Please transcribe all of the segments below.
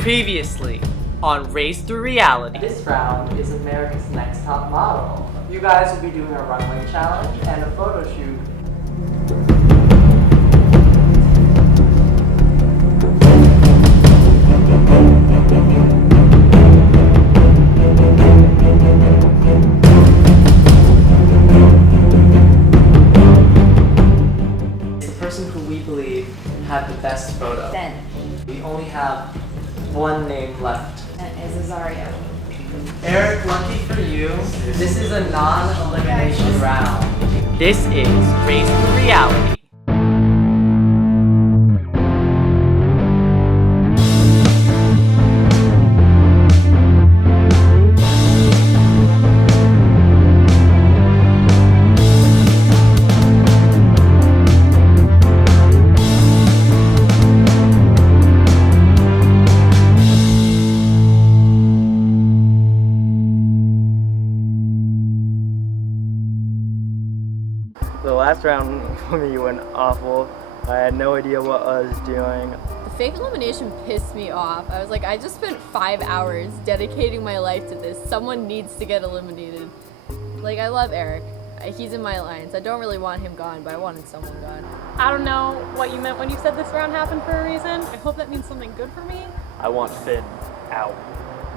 Previously on Race Through Reality. This round is America's Next Top Model. You guys will be doing a runway challenge and a photo shoot. The person who we believe had the best photo. Ben. We only have one name left. That is Azaria. Eric, lucky for you, this is a non-elimination round. This is Race Through Reality. The last round for me went awful. I had no idea what I was doing. The fake elimination pissed me off. I was like, I just spent 5 hours dedicating my life to this. Someone needs to get eliminated. Like, I love Eric. He's in my alliance. I don't really want him gone, but I wanted someone gone. I don't know what you meant when you said this round happened for a reason. I hope that means something good for me. I want Finn out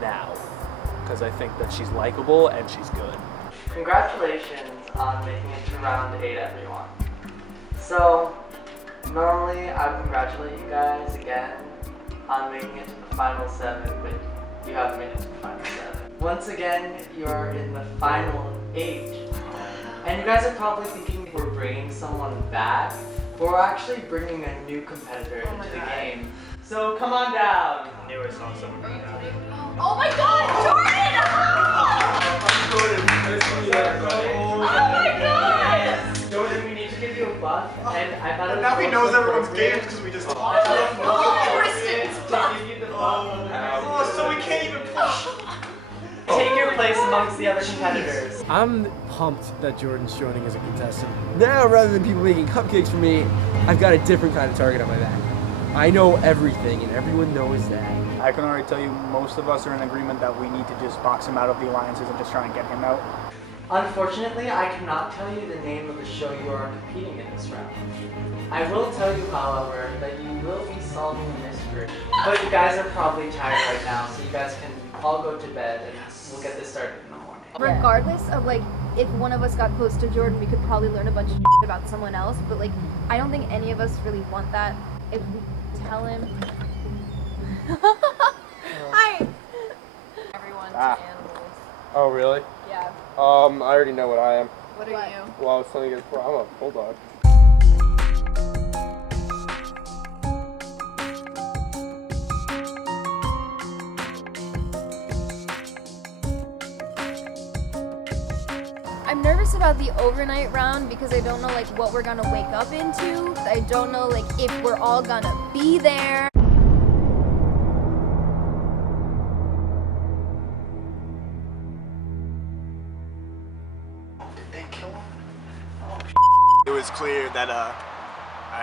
now because I think that she's likable and she's good. Congratulations on making it to round 8, everyone. So, normally I would congratulate you guys again on making it to the final 7, but you haven't made it to the final 7. Once again, you're in the final 8. And you guys are probably thinking we're bringing someone back, but we're actually bringing a new competitor into the game. So come on down. I knew I saw someone from that. Oh my god, Jordan! Oh my god! Jordan, we need to give you a buff, and I thought it was Now he knows everyone's appropriate. games because we just. I thought it was appropriate Kristen's to give you the buff. Oh, so we can't even push. Take your place amongst the other competitors. I'm pumped that Jordan's joining as a contestant. Now, rather than people making cupcakes for me, I've got a different kind of target on my back. I know everything, and everyone knows that. I can already tell you, most of us are in agreement that we need to just box him out of the alliances and just try and get him out. Unfortunately, I cannot tell you the name of the show you are competing in this round. I will tell you, however, that you will be solving a mystery. But you guys are probably tired right now, so you guys can all go to bed, and we'll get this started in the morning. Regardless of like, if one of us got close to Jordan, we could probably learn a bunch of about someone else, but like, I don't think any of us really want that. If we tell him. Hi! Everyone to Ah. animals. Oh, really? Yeah. I already know what I am. What are you? Well, I was telling you guys before, I'm a bulldog. I'm nervous about the overnight round because I don't know like what we're gonna wake up into. I don't know like if we're all gonna be there. Did they kill him? Oh, it was clear that I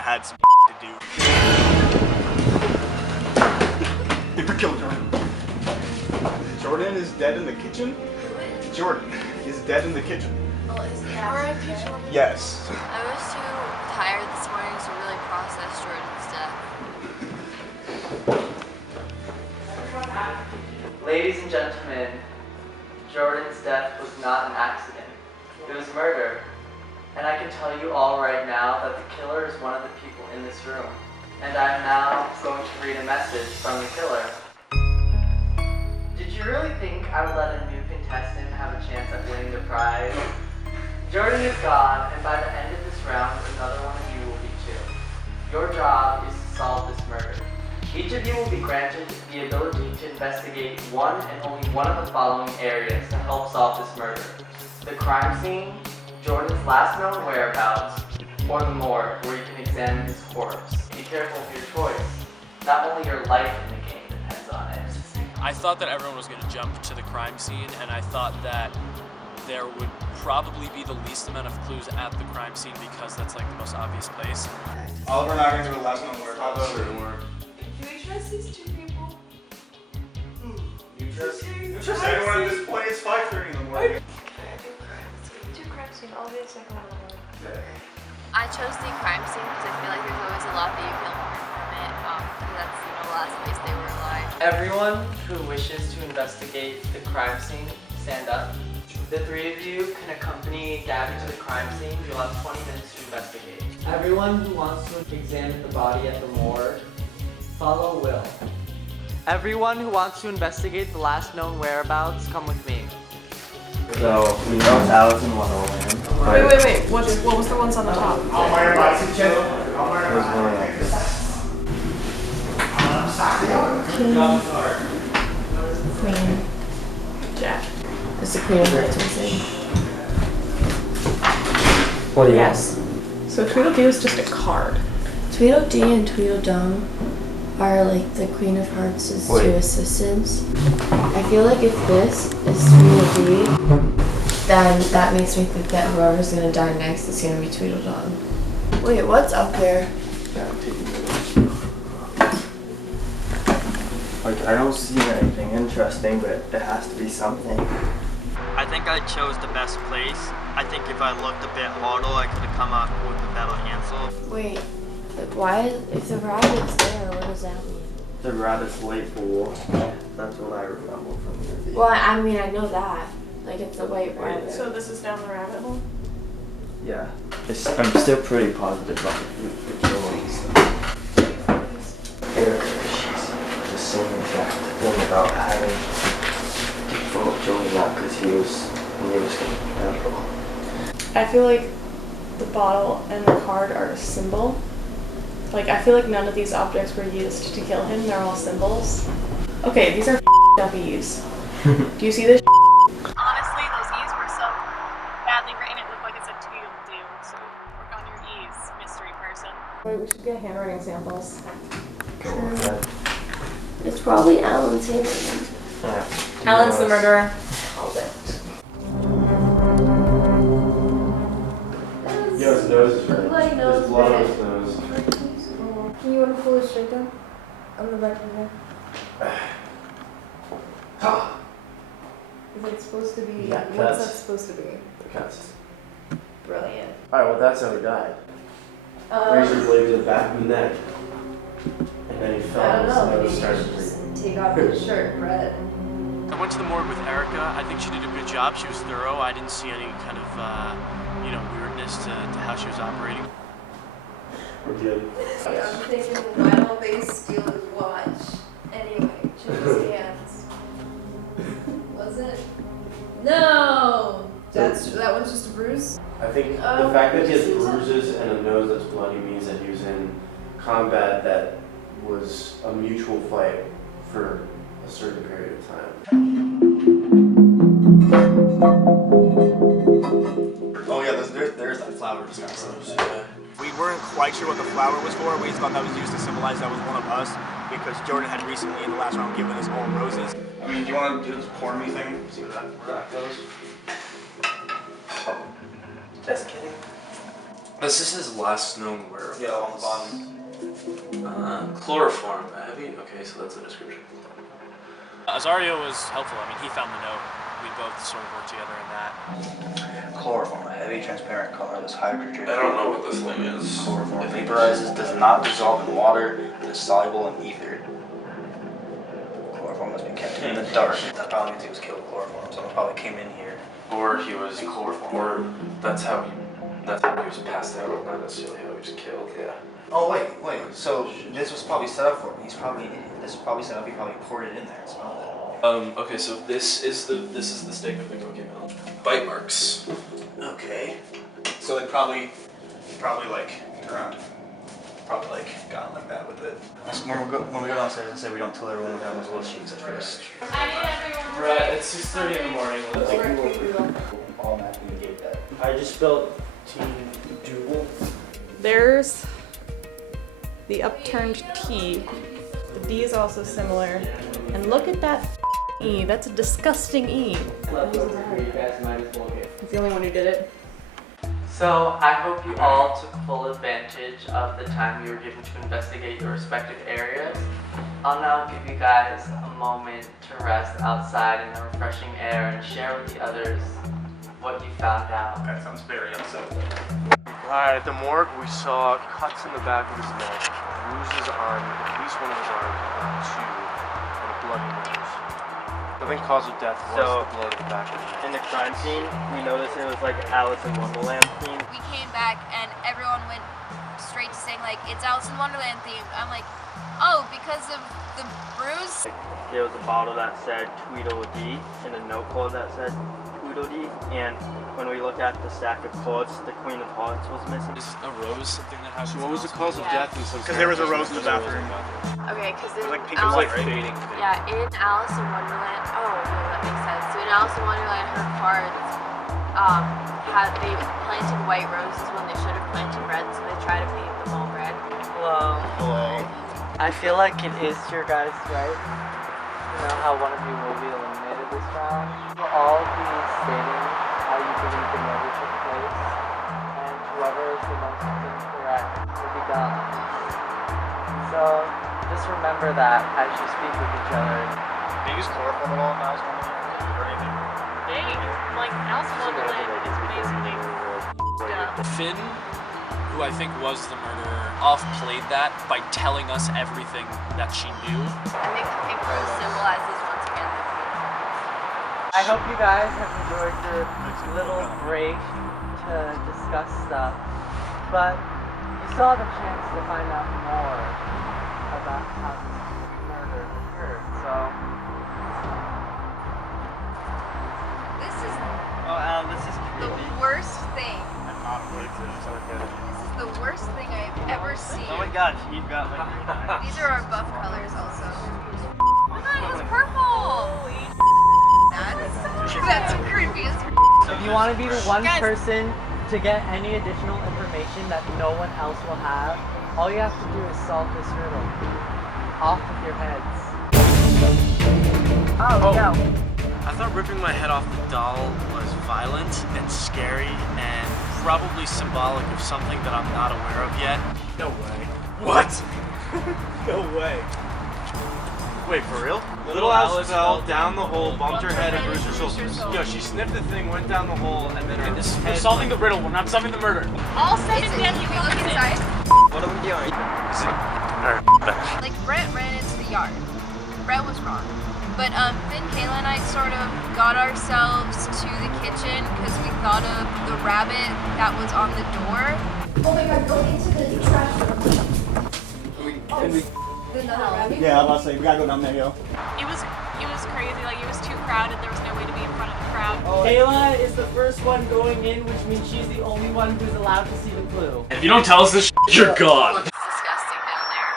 had some to do. You killed Jordan. Jordan is dead in the kitchen? Jordan is dead in the kitchen. Well, is he R.I.P. Jordan? Yes. I was too tired this morning to really process Jordan's death. Ladies and gentlemen, Jordan's death was not an accident. It was murder. And I can tell you all right now that the killer is one of the people in this room. And I'm now going to read a message from the killer. Did you really think I would let a new contestant have a chance at winning the prize? Jordan is gone, and by the end of this round, another one of you will be too. Your job is to solve this murder. Each of you will be granted the ability to investigate one and only one of the following areas to help solve this murder: the crime scene, Jordan's last known whereabouts, or the morgue where you can examine his corpse. Be careful of your choice. Not only your life in the game depends on it. I thought that everyone was going to jump to the crime scene, and I thought that there would probably be the least amount of clues at the crime scene because that's like the most obvious place. Oliver and I are going to do a last known word. Do we trust these two people? Just everyone at this point, it's 5:30 in the morning. Do crime scene. I'll be a second one. I chose the crime scene because I feel like there's always a lot that you can learn from it. Because that's the last place they were alive. Everyone who wishes to investigate the crime scene, stand up. The three of you can accompany Gabby to the crime scene. You'll have 20 minutes to investigate. Everyone who wants to examine the body at the morgue, follow Will. Everyone who wants to investigate the last known whereabouts, come with me. So we know it's Allison Wonderland. Wait. What was the ones on the top? I'll wear my check. I'll wear There's one like this. Queen. Jack. It's the Queen of Hearts missing. What do you Yes. So Tweedledee is just a card. Tweedledee and Tweedledum are like the Queen of Hearts' Wait. two assistants. I feel like if this is Tweedledee, then that makes me think that whoever's gonna die next is gonna be Tweedledum. Wait, what's up there? Like, I don't see anything interesting, but it has to be something. I think I chose the best place. I think if I looked a bit harder, I could have come up with a better answer. Wait, like why? If the rabbit's there, what does that mean? The rabbit's late pool. That's what I remember from the movie. Well, I mean, I know that. Like it's the white rabbit. So this is down the rabbit hole? Yeah. I'm still pretty positive about the killings. Eric, she's the same exact thing about having people killing that because he was natural. I feel like the bottle and the card are a symbol. Like, I feel like none of these objects were used to kill him. They're all symbols. Okay, these are up E's. Do you see this? Honestly, those E's were so badly written, it looked like it said Tweedledee. So work on your E's, mystery person. Wait, we should get handwriting samples. Go with that. It's probably Alan's handwriting. Yeah. Alan's the murderer. Yeah, his nose is red. like There's blood on his nose. Can you want to pull his shirt down? On the back of the neck. Is it supposed to be? Yeah, What's cats. that supposed to be? The cats. Brilliant. Alright, well that's how he died. Razor blade to the back of the neck. And then he fell I don't and his know. nose Maybe you started should bleeding. just take off his shirt, Brett. I went to the morgue with Erica. I think she did a good job. She was thorough. I didn't see any kind of, weirdness to how she was operating. We're good. I'm thinking, why don't they steal his watch? Anyway, check his hands. Was it? No! That one's just a bruise? I think the Oh, fact that he has he was bruises and a nose that's bloody means that he was in combat that was a mutual fight for a certain period of time. Oh yeah, there's that flower discussed. We weren't quite sure what the flower was for. We just thought that was used to symbolize that was one of us because Jordan had recently in the last round given us all roses. I mean, do you want to do this pour me thing? See where that goes? Just kidding. This is his last known whereabouts. Yeah, on the bottom. Chloroform. Heavy? Okay, so that's the description. Azario was helpful. I mean, he found the note. We both sort of worked together in that. Chloroform, a heavy transparent colorless hydrogen. I don't know what this thing is. Chloroform vaporizes, does not dissolve in water, and is soluble in ether. Chloroform must be kept in the dark. That probably means he was killed with chloroform. Someone probably came in here. Or he was in chloroform. Or that's how he was passed out, not necessarily how he was killed. Yeah. Oh wait. So this was probably set up for him. This was probably set up. He probably poured it in there and smelled it. Okay, so this is the stake of the cookie mill. Bite marks. Okay. So they probably like around. Probably like gone like that with it. When we go downstairs and say we don't tell everyone we have those little sheets at first. Brett, it's 6:30 in the morning. I just spelled Team Dougal. There's the upturned T. The D is also similar. And look at that E. That's a disgusting E. You guys might as well get. He's the only one who did it. So, I hope you all took full advantage of the time you were given to investigate your respective areas. I'll now give you guys a moment to rest outside in the refreshing air and share with the others what you found out. That sounds very unsettling. Alright, at the morgue we saw cuts in the back of his neck, bruises on at least one of his arms, two, and a bloody nose. I think cause of death was the blow to the back of the neck. In the crime scene, we noticed it was like Alice in Wonderland theme. We came back and everyone went straight to saying like, it's Alice in Wonderland themed. I'm like, oh, because of the bruise? There was a bottle that said Tweedledee and a note card that said Tweedledee, and when we looked at the stack of cards, the Queen of Hearts was missing. Is a rose something that happens? So what was the cause of death in some Because there was a rose in the bathroom. Okay, because in Like pink and white, right? Fading. yeah, in Alice in Wonderland. Oh, no, that makes sense. So in Alice in Wonderland, her cards they planted white roses when they should have planted red, so they try to paint them all red. Hello. I feel like it is your guys' right. You know how one of you will be eliminated this round. We'll all be stating how you believe the murder took place, and whoever is the most incorrect will be done. So just remember that as you speak with each other. They use chloroform at all in Alice in Wonderland or anything? Like, Alice in Wonderland is basically Finn, who I think was the murderer, off-played that by telling us everything that she knew. I think pink rose symbolizes once again the queen. I hope you guys have enjoyed your little break to discuss stuff, but you still have a chance to find out more about how this murder occurred. So This is this is the creepy. worst thing. I'm not a it's okay. This is the worst thing I've ever seen. Oh my gosh, you've got like These are our buff colors also. Oh my god, it's purple! That's creepy. If you want to be the one Guys. person to get any additional information that no one else will have, all you have to do is solve this riddle. Off with your heads. Oh, no. I thought ripping my head off the doll was violent and scary and probably symbolic of something that I'm not aware of yet. No way. What? No way. Wait, for real? Little Alice fell down the hole, bumped her head, and bruised her shoulders. Yo, she sniffed the thing, went down the hole, and then her We're solving the riddle, we're not solving the murder. all 7 dead If you people look in it. inside, What are we doing? like Brett ran into the yard. Brett was wrong. But Finn, Kayla, and I sort of got ourselves to the kitchen because we thought of the rabbit that was on the door. Oh my god, go into the trash room. Another rabbit? Yeah, I was about to say, we gotta go down there, yo. It was crazy. Like, it was too crowded. There was no way to be in front of the crowd. Kayla is the first one going in, which means she's the only one who's allowed to see the clue. If you don't tell us this, you're gone. It's disgusting down there.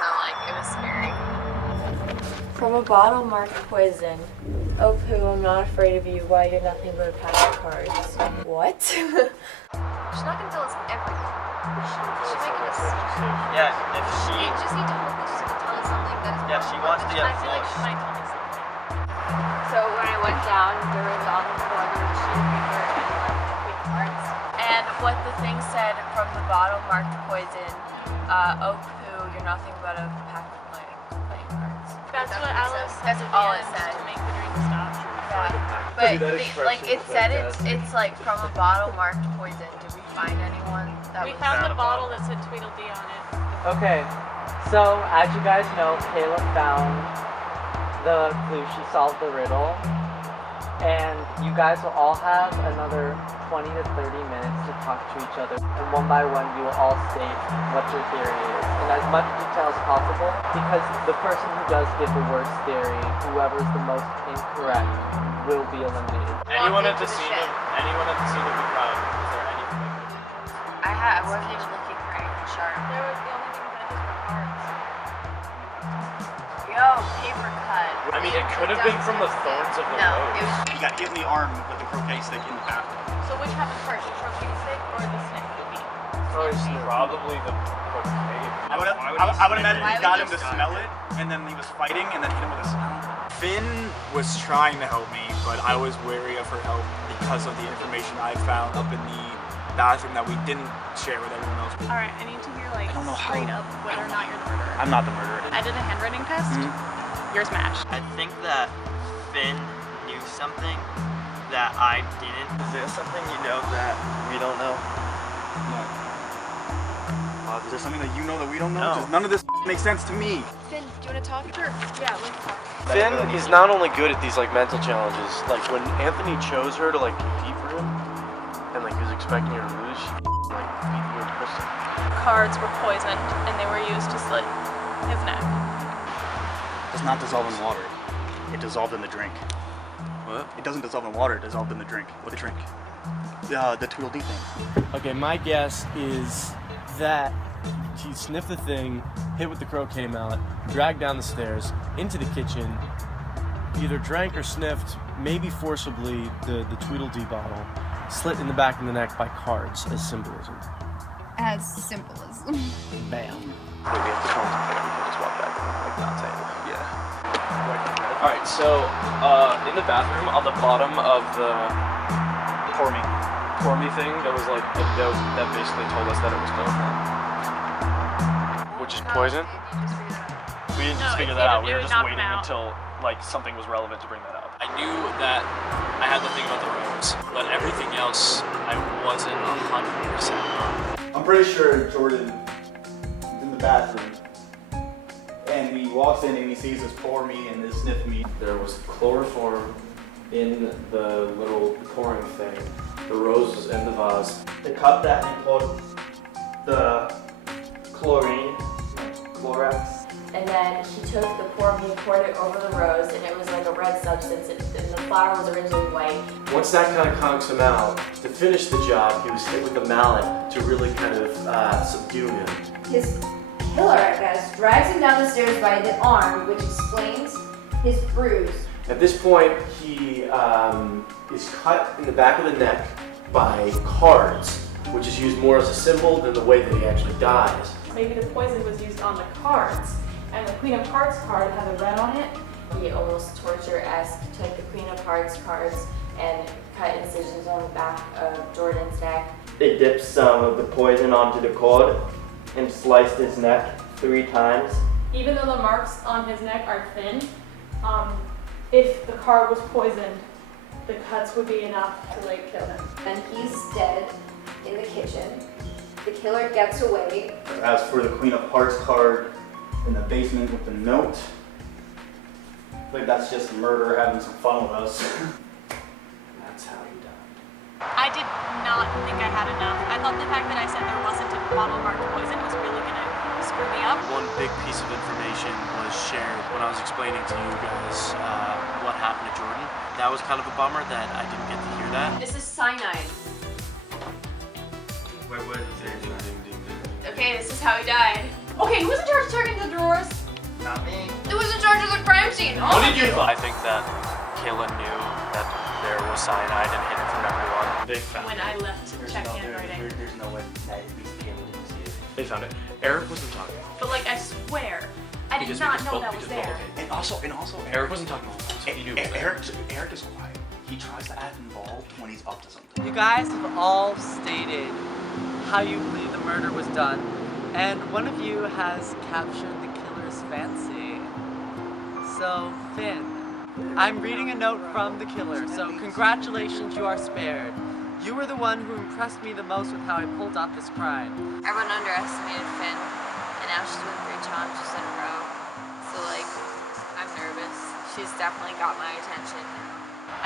So, like, it was scary. From a bottle marked poison. Oh, poo, I'm not afraid of you. Why, you're nothing but a pack of cards. What? She's not gonna tell us everything. She's making us. Yeah, if she... You just need to hope that she's gonna tell us something that is Yeah, she wants to get I feel like close. she might tell me something. So when I went down, there was on the floor, there was sheet of paper and one with cards. And what the thing said from the bottle marked poison, oh poo, you're nothing but a pack of playing cards. That's what Alice That's said at all the it end said. to make the drink stop. Yeah. But like it said it's like from a bottle marked poison. Did we find anyone that We was found the bottle that said Tweedledee on it. Okay, so as you guys know, Kayla found the clue. She solved the riddle. And you guys will all have another 20 to 30 minutes to talk to each other. And one by one, you will all state what your theory is in as much detail as possible, because the person who does give the worst theory, whoever is the most incorrect, will be eliminated. Anyone at the scene of the crime, is there anything? I wasn't even looking for anything sharp. There was the only thing that was were cards. Yo, paper cut. I mean, it could have been from the thorns of the No, rose. it was He got hit in the arm with the croquet stick in the bathroom. So which happened first, the croquet stick or the snake movie? Probably the croquet. I would imagine he got him to smell it, and then he was fighting, and then hit him with a smell. Finn was trying to help me, but I was wary of her help because of the information I found up in the bathroom that we didn't share with everyone else. All right, I need to hear like I don't know how- straight up whether or not you're the murderer. I'm not the murderer. I did a handwriting test. You're smashed. I think that Finn knew something that I didn't. Is there something you know that we don't know? No. Is there something that you know that we don't know? Just none of this makes sense to me. Finn, do you want to talk? Sure. Yeah, let's talk. Finn is not only good at these like mental challenges. Like when Anthony chose her to like compete for him, and like he was expecting her to lose, she like beat you in person. Cards were poisoned and they were used to slit his neck. It does not dissolve in water. It dissolved in the drink. What? It doesn't dissolve in water. It dissolved in the drink. What the drink? The Tweedledee thing. Okay, my guess is that she sniffed the thing, hit with the croquet mallet, dragged down the stairs, into the kitchen, either drank or sniffed, maybe forcibly, the Tweedledee bottle, slit in the back of the neck by cards as symbolism. As symbolism. Bam. Wait, we have to call him. We can just walk back and like not say anything. Yeah. Alright, so in the bathroom on the bottom of the Pour me thing, there was like a note that basically told us that it was chloroform. Which is poison? We didn't just No, figure it- that out. it We were would just knock waiting him out. until like something was relevant to bring that up. I knew that I had the thing about the rose, but everything else I wasn't 100% on. I'm pretty sure Jordan is in the bathroom, and he walks in and he sees us pour me and this sniff me. There was chloroform in the little pouring thing. The rose was in the vase. The cup that he poured the chlorine, Clorox. And then he took the pour me, poured it over the rose, and it was like a red substance, and the flower was originally white. Once that kind of conks him out, to finish the job, he was hit with a mallet to really kind of subdue him. His killer, I guess, drags him down the stairs by the arm, which explains his bruise. At this point, he is cut in the back of the neck by cards, which is used more as a symbol than the way that he actually dies. Maybe the poison was used on the cards, and the Queen of Hearts card had a red on it. He almost torture-esque took the Queen of Hearts cards and cut incisions on the back of Jordan's neck. They dipped some of the poison onto the cord and sliced his neck 3 times. Even though the marks on his neck are thin, if the card was poisoned, the cuts would be enough to like kill him. And he's dead in the kitchen. The killer gets away. As for the Queen of Hearts card in the basement with the note, I think that's just murder having some fun with us. That's how he died. I did not think I had enough. I thought the fact that I said there wasn't a bottle marked poison was really gonna screw me up. One big piece of information was shared when I was explaining to you guys what happened to Jordan. That was kind of a bummer that I didn't get to hear that. This is cyanide. Wait, what? Okay, this is how he died. Okay, who was in charge of checking the drawers? Not me. Who was in charge of the crime scene? What did you I think that Kayla knew that there was cyanide and hid it from everyone. They found When it. I left to check handwriting. There's no way that at least Caleb didn't see it. They found it. Eric wasn't talking. But like, I swear, I did not know that was there. And also, Eric wasn't talking the whole time. So he knew it was there. Eric is quiet. He tries to act involved when he's up to something. You guys have all stated how you believe the murder was done, and one of you has captured the killer's fancy. So, Finn, I'm reading a note from the killer, so congratulations, you are spared. You were the one who impressed me the most with how I pulled off this crime. Everyone underestimated Finn, and now she's won 3 challenges in a row. So like, I'm nervous. She's definitely got my attention.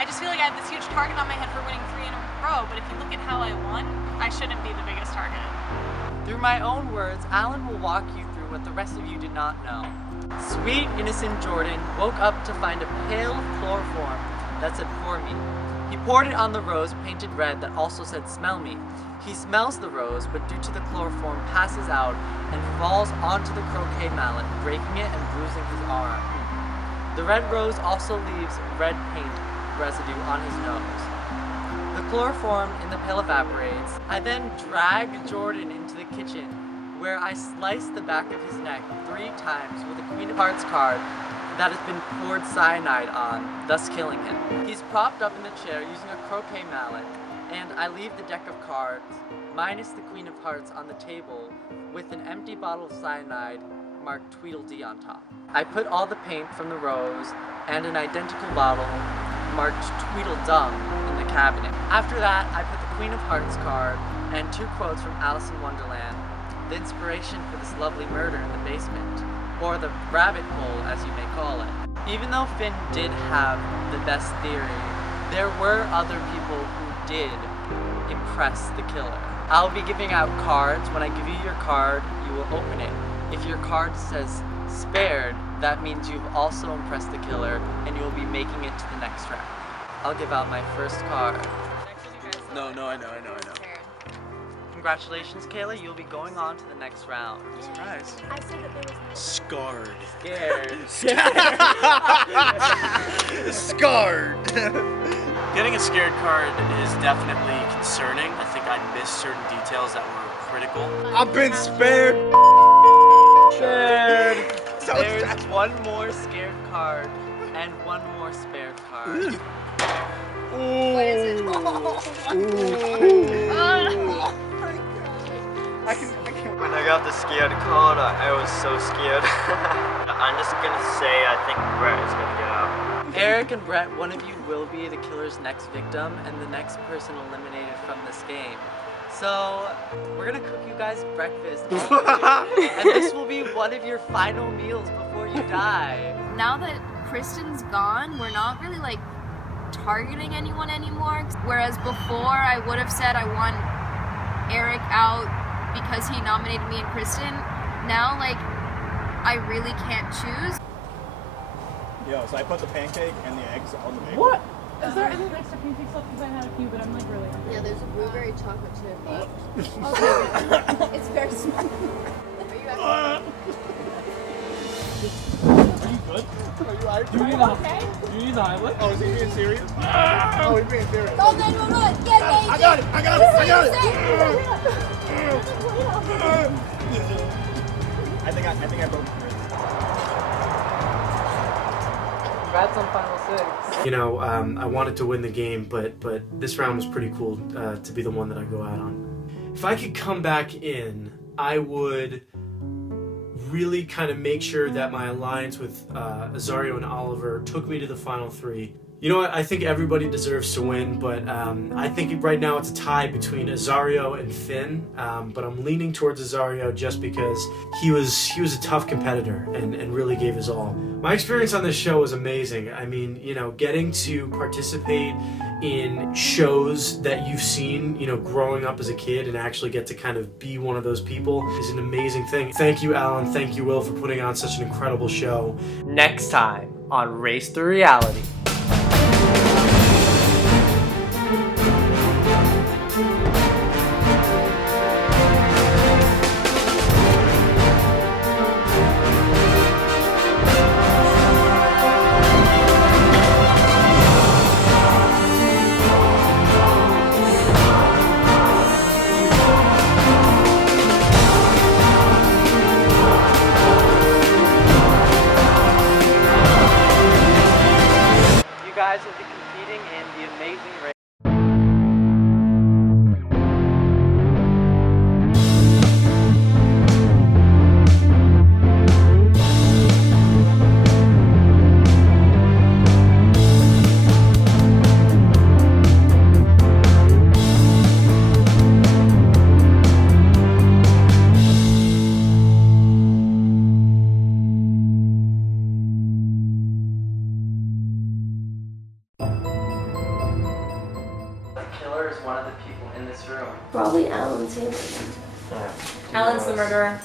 I just feel like I have this huge target on my head for winning 3 in a row, but if you look at how I won, I shouldn't be the biggest target. Through my own words, Alan will walk you through what the rest of you did not know. Sweet, innocent Jordan woke up to find a pail of chloroform that said pour me. He poured it on the rose painted red that also said smell me. He smells the rose, but due to the chloroform passes out and falls onto the croquet mallet, breaking it and bruising his arm. The red rose also leaves red paint residue on his nose. The chloroform in the pail evaporates. I then drag Jordan into the kitchen, where I slice the back of his neck 3 times with a Queen of Hearts card that has been poured cyanide on, thus killing him. He's propped up in the chair using a croquet mallet, And I leave the deck of cards, minus the Queen of Hearts, on the table with an empty bottle of cyanide marked Tweedledee on top. I put all the paint from the rose and an identical bottle marked Tweedledum in the cabinet. After that, I put the Queen of Hearts card and 2 quotes from Alice in Wonderland, the inspiration for this lovely murder in the basement, or the rabbit hole as you may call it. Even though Finn did have the best theory, there were other people who did impress the killer. I'll be giving out cards. When I give you your card, you will open it. If your card says spared, that means you've also impressed the killer and you will be making it to the next round. I'll give out my first card. No, I know. Congratulations, Kayla. You'll be going on to the next round. Surprise. I said that there was Scarred. Scared. Getting a scared card is definitely concerning. I think I missed certain details that were critical. I've been spared. There's one more scared card and one more spared card. What is it? When I got the scared card, I was so scared. I'm just gonna say I think Brett is gonna get out. Eric and Brett, one of you will be the killer's next victim and the next person eliminated from this game. So, we're gonna cook you guys breakfast. And this will be one of your final meals before you die. Now that Kristen's gone, we're not really like targeting anyone anymore. Whereas before I would have said I want Eric out because he nominated me and Kristen. Now like I really can't choose. Yo, so I put the pancake and the eggs on the table. What? Is there any extra pancakes left? Because I had a few, but I'm like really hungry. Yeah, there's a blueberry chocolate chip. Okay. It's very small. Are you good? Are you alright? Do you need the highlight? Oh, is he being serious? Oh, he's being serious. Call 911. Get me. I got it. I think I broke the wrist. Congrats on Final Six. You know, I wanted to win the game, but this round was pretty cool to be the one that I go out on. If I could come back in, I would really kind of make sure that my alliance with Azario and Oliver took me to the final 3. You know what, I think everybody deserves to win, but I think right now it's a tie between Azario and Finn, but I'm leaning towards Azario just because he was a tough competitor and really gave his all. My experience on this show was amazing. I mean, you know, getting to participate in shows that you've seen, you know, growing up as a kid and actually get to kind of be one of those people is an amazing thing. Thank you, Alan. Thank you, Will, for putting on such an incredible show. Next time on Race to Reality. You guys will be competing in the amazing race. Killer is one of the people in this room. Probably Alan too. Alan's the murderer.